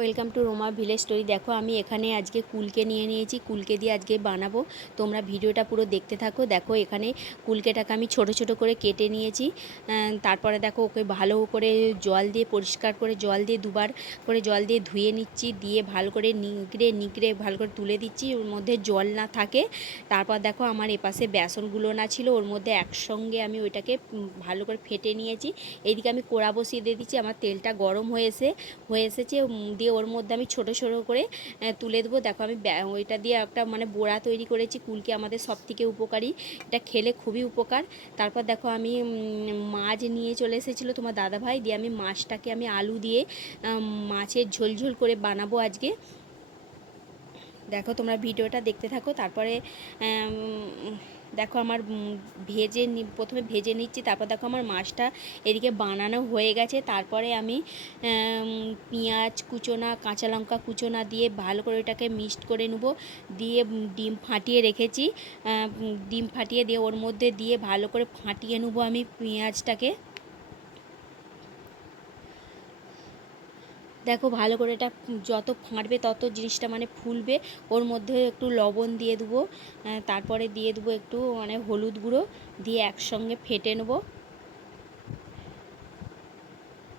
Welcome to Roma village story. দেখো, আমি এখানে আজকে কুলকে নিয়ে নিয়েছি। কুলকে দিয়ে আজকে বানাবো। তোমরা ভিডিওটা পুরো দেখতে থাকো। দেখো, এখানে কুলকেটাকে আমি ছোট ছোট করে কেটে নিয়েছি। তারপরে দেখো, ওকে ভালো করে জল দিয়ে, পরিষ্কার করে জল দিয়ে, দুবার করে জল দিয়ে ধুয়ে নিচ্ছি। দিয়ে ভালো করে নিগড়ে নিগড়ে ভালো করে তুলে দিচ্ছি। ওর মধ্যে জল না থাকে। তারপর দেখো, আমার এপাশে বেসনগুলো না ছিল। ওর মধ্যে একসঙ্গে আমি ওইটাকে ভালো করে ফেটে নিয়েছি। এইদিকে আমি কোড়া বসিয়ে দিয়ে দিচ্ছি। আমার তেলটা গরম হয়েছে হয়ে এসেছে। দিয়ে ওর মধ্যে আমি ছোট ছোট করে তুলে দেবো। দেখো আমি ওইটা দিয়ে একটা মানে বোড়া তৈরি করেছি, কুলকে আমাদের সব থেকে উপকারী। এটা খেলে খুবই উপকার। তারপর দেখো আমি মাছ নিয়ে চলে এসেছিল তোমার দাদাভাই। দিয়ে আমি মাছটাকে আমি আলু দিয়ে মাছের ঝোলঝোল ঝোল করে বানাবো আজকে। দেখো তোমরা ভিডিওটা দেখতে থাকো, তারপরে দেখো আমার ভেজে প্রথমে ভেজে নিচ্ছি, তারপর দেখো আমার মাছটা এদিকে বানানো হয়ে গেছে, তারপরে আমি পেঁয়াজ কুচোনা, কাঁচা লঙ্কা কুচোনা দিয়ে ভালো করে ওটাকে মিক্সড করে নেব, দিয়ে ডিম ফাটিয়ে রেখেছি ডিম ফাটিয়ে দিয়ে ওর মধ্যে দিয়ে ভালো করে ফাটিয়ে নেব আমি পেঁয়াজটাকে। দেখো ভালো করে এটা যত ফাটবে তত জিনিসটা মানে ফুলবে। ওর মধ্যে একটু লবণ দিয়ে দেবো তারপরে দিয়ে দেবো একটু মানে হলুদ গুঁড়ো দিয়ে একসঙ্গে ফেটে নেব।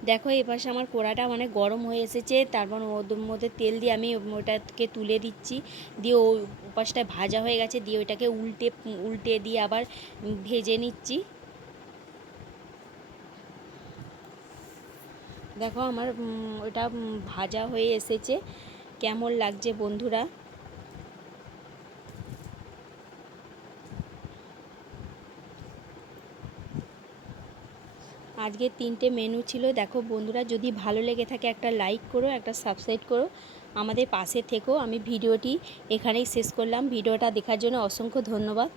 দেখো এপাশে আমার কড়াটা মানে গরম হয়ে এসেছে, তারপর ওর মধ্যে তেল দিয়ে আমি ওটাকে তুলে দিচ্ছি। দিয়ে ওই পাশটায় ভাজা হয়ে গেছে, দিয়ে ওইটাকে উল্টে উল্টে দিয়ে আবার ভেজে নিচ্ছি। দেখো আমার ওটা ভাজা হয়ে এসেছে। কেমন লাগছে বন্ধুরা? আজকে তিনটে মেনু ছিল। দেখো বন্ধুরা, যদি ভালো লেগে থাকে একটা লাইক করো, একটা সাবস্ক্রাইব করো। আমাদের পাশে থেকেও আমি ভিডিওটি এখানেই শেষ করলাম। ভিডিওটা দেখার জন্য অসংখ্য ধন্যবাদ।